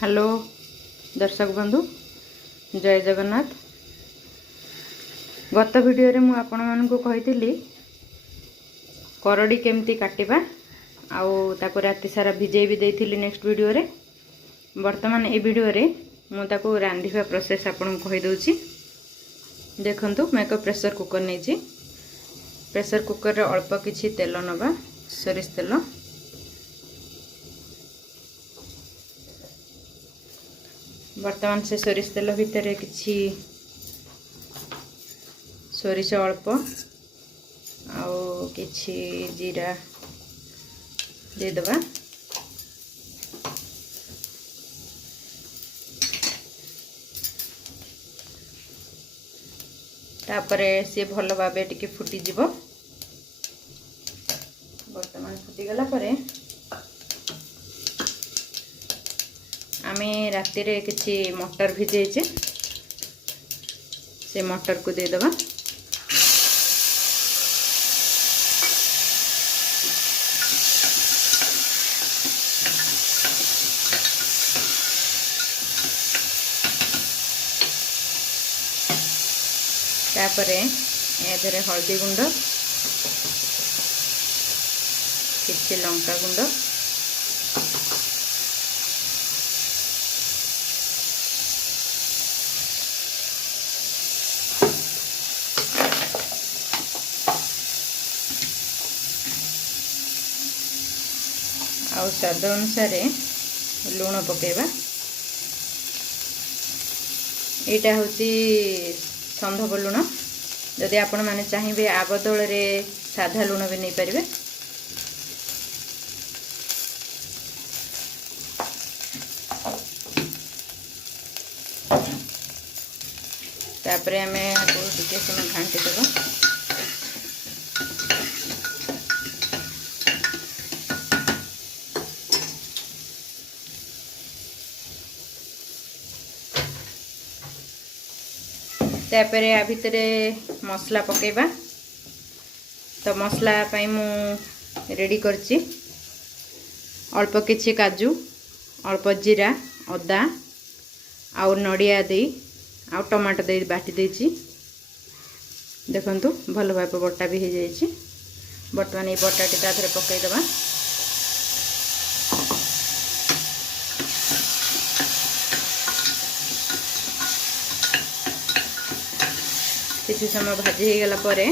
Hello दर्शक बंधु जय जगन्नाथ। गत वीडियो रे मु आपण मानकु कहितली करडी केमती काटिबा आउ ताको राति सारा भिजेई भी देइथिली नेक्स्ट वीडियो रे। वर्तमान ए वीडियो रे मु ताको रांधिबा प्रोसेस आपण को कहि दोची। देखंतु मैं एक प्रेशर कुकर नेची। प्रेशर कुकर रे अल्प किछि तेल नबा, सरिष तेल। वर्तमान से सरिष तेल भितर किछि सरिष अल्प आउ किछि जीरा दे दबा। तापरे से भल भाबे टिके फुटी जिवो। वर्तमान फुटी गला परे आमे राति रे किछि मटर भिजेचे से मटर को दे दबा। तापरे एधरे हल्दी गुंड, किछि लंका गुंड, आउ स्वाद अनुसार लूण पकेबा। एटा होची संधव लूण। जदि आपण माने चाहिए आ बदल रे साधा लूण भी नहीं पारिबे। तापरे हमें टिके समय घांटी देबो। तापरे आ भितरे मसला पकेबा। तो मसला पाई मु रेडी करची। अल्प किछि काजू, अल्प जीरा, अदा आउ नड़िया दे आउ टमाटो दे बाटी देची। देखंतु भल भाबे बटा भी हो जाइछि। वर्तमान ये बटाटी ता धरे पकई दबा। किसी समय भाजी हो गला परे